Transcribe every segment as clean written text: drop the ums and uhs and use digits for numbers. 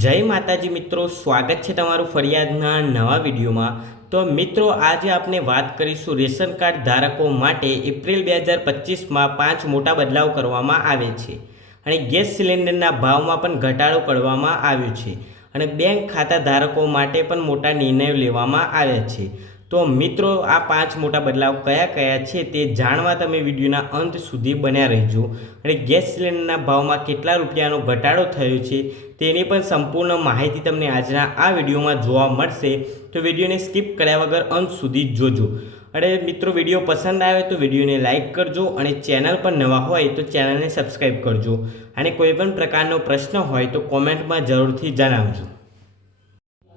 જય માતાજી મિત્રો, સ્વાગત છે તમારું ફરિયાદના નવા વિડીયોમાં। તો મિત્રો, આજે આપણે વાત કરીશું રેશન કાર્ડ ધારકો માટે એપ્રિલ 2025માં 5 મોટા બદલાવ કરવામાં આવે છે અને ગેસ સિલિન્ડરના ભાવમાં પણ ઘટાડો કરવામાં આવ્યો છે અને બેંક ખાતા ધારકો માટે પણ મોટા નિર્ણયો લેવામાં આવ્યા છે। તો મિત્રો, આ 5 મોટા બદલાવ કયા કયા છે તે જાણવા તમે વિડીયોના અંત સુધી બન્યા રહેજો અને ગેસ સિલિન્ડરના ભાવમાં કેટલા રૂપિયાનો ઘટાડો થયો છે તેની પણ સંપૂર્ણ માહિતી તમને આજના આ વિડીયોમાં જોવા મળશે। તો વિડીયોને સ્કીપ કર્યા વગર અંત સુધી જોજો અને મિત્રો, વિડીયો પસંદ આવે તો વિડીયોને લાઇક કરજો અને ચેનલ પર નવા હોય તો ચેનલને સબસ્ક્રાઈબ કરજો અને કોઈ પણ પ્રકારનો પ્રશ્ન હોય તો કોમેન્ટમાં જરૂરથી જણાવજો।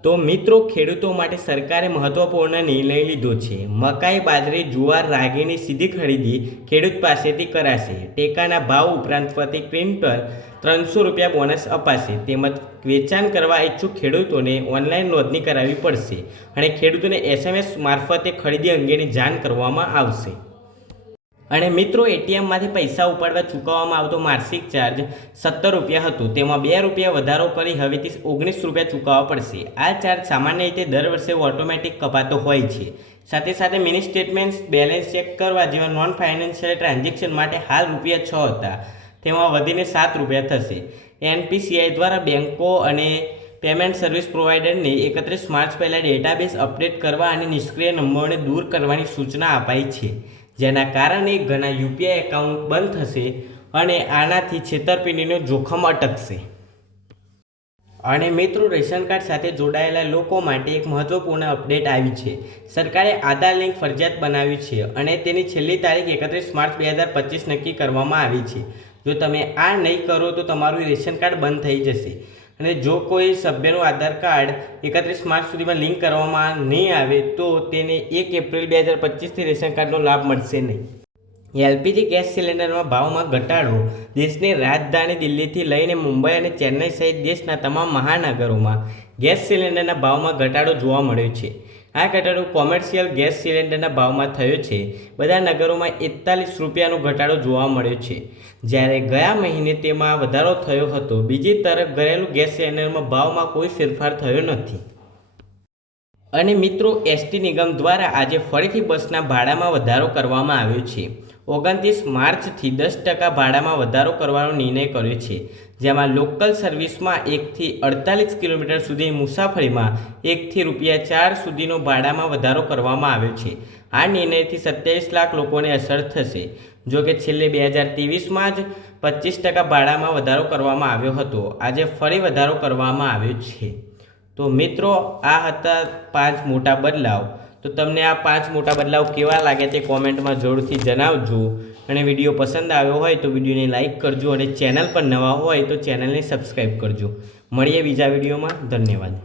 તો મિત્રો, ખેડૂતો માટે સરકારે મહત્વપૂર્ણ નિર્ણય લીધો છે। મકાઈ, બાજરી, જુવાર, રાગીની સીધી ખરીદી ખેડૂત પાસેથી કરાશે। ટેકાના ભાવ ઉપરાંત પ્રતિ ક્વિન્ટલ 300 રૂપિયા બોનસ અપાશે તેમજ વેચાણ કરવા ઈચ્છુક ખેડૂતોને ઓનલાઈન નોંધણી કરાવવી પડશે અને ખેડૂતોને SMS મારફતે ખરીદી અંગેની જાણ કરવામાં આવશે। અને મિત્રો, એટીએમમાંથી પૈસા ઉપાડવા ચૂકવવામાં આવતો માસિક ચાર્જ 17 રૂપિયા હતો, તેમાં 2 રૂપિયા વધારો કરી હવેથી 19 રૂપિયા ચૂકવવા પડશે। આ ચાર્જ સામાન્ય રીતે દર વર્ષે ઓટોમેટિક કપાતો હોય છે। સાથે સાથે મિની સ્ટેટમેન્ટ, બેલેન્સ ચેક કરવા જેવા નોન ફાઇનાન્શિયલ ટ્રાન્ઝેક્શન માટે હાલ રૂપિયા 6 હતા, તેમાં વધીને 7 રૂપિયા થશે। NPCI દ્વારા બેન્કો અને પેમેન્ટ સર્વિસ પ્રોવાઈડરને 31 માર્ચ પહેલાં ડેટાબેઝ અપડેટ કરવા અને નિષ્ક્રિય નંબરોને દૂર કરવાની સૂચના અપાઈ છે, જેના કારણે ઘણા યુપીઆઈ એકાઉન્ટ બંધ થશે અને આનાથી છેતરપિંડીનું જોખમ અટકશે। અને મિત્રો, રેશન કાર્ડ સાથે જોડાયેલા લોકો માટે એક મહત્વપૂર્ણ અપડેટ આવી છે। સરકારે આધાર લિંક ફરજિયાત બનાવ્યું છે અને તેની છેલ્લી તારીખ 31 માર્ચ 2025 નક્કી કરવામાં આવી છે। જો તમે આ નહીં કરો તો તમારું રેશન કાર્ડ બંધ થઈ જશે અને જો કોઈ સભ્યનું આધાર કાર્ડ 31 માર્ચ સુધીમાં લિંક કરવામાં નહીં આવે તો તેને 1 એપ્રિલ 2025થી રેશન કાર્ડનો લાભ મળશે નહીં। એલપીજી ગેસ સિલિન્ડરમાં ભાવમાં ઘટાડો। દેશની રાજધાની દિલ્હીથી લઈને મુંબઈ અને ચેન્નઈ સહિત દેશના તમામ મહાનગરોમાં ગેસ સિલિન્ડરના ભાવમાં ઘટાડો જોવા મળ્યો છે। આ ઘટાડો કોમર્શિયલ ગેસ સિલિન્ડરના ભાવમાં થયો છે। બધા નગરોમાં 41 રૂપિયાનો ઘટાડો જોવા મળ્યો છે, જ્યારે ગયા મહિને તેમાં વધારો થયો હતો। બીજી તરફ ઘરેલું ગેસ સિલિન્ડરમાં ભાવમાં કોઈ ફેરફાર થયો નથી। અને મિત્રો, એસટી નિગમ દ્વારા આજે ફરીથી બસના ભાડામાં વધારો કરવામાં આવ્યો છે। 29 માર્ચથી 10% ભાડામાં વધારો કરવાનો નિર્ણય કર્યો છે, જેમાં લોકલ સર્વિસમાં 1 થી 48 કિલોમીટર સુધી મુસાફરીમાં 1 થી ₹4 સુધીનો ભાડામાં વધારો કરવામાં આવ્યો છે। આ નિર્ણયથી 27 લાખ લોકોને અસર થશે। જો કે છેલ્લે 2023માં જ 25% ભાડામાં વધારો કરવામાં આવ્યો હતો, આજે ફરી વધારો કરવામાં આવ્યો છે। તો મિત્રો, આ હતા 5 મોટા બદલાવ। તો તમને આ 5 મોટા બદલાવ કેવા લાગે તે કોમેન્ટમાં જરૂરથી જણાવજો અને વિડીયો પસંદ આવ્યો હોય તો વિડીયોને લાઇક કરજો અને ચેનલ પર નવા હોય તો ચેનલને સબસ્ક્રાઈબ કરજો। મળીએ બીજા વિડીયોમાં। ધન્યવાદ।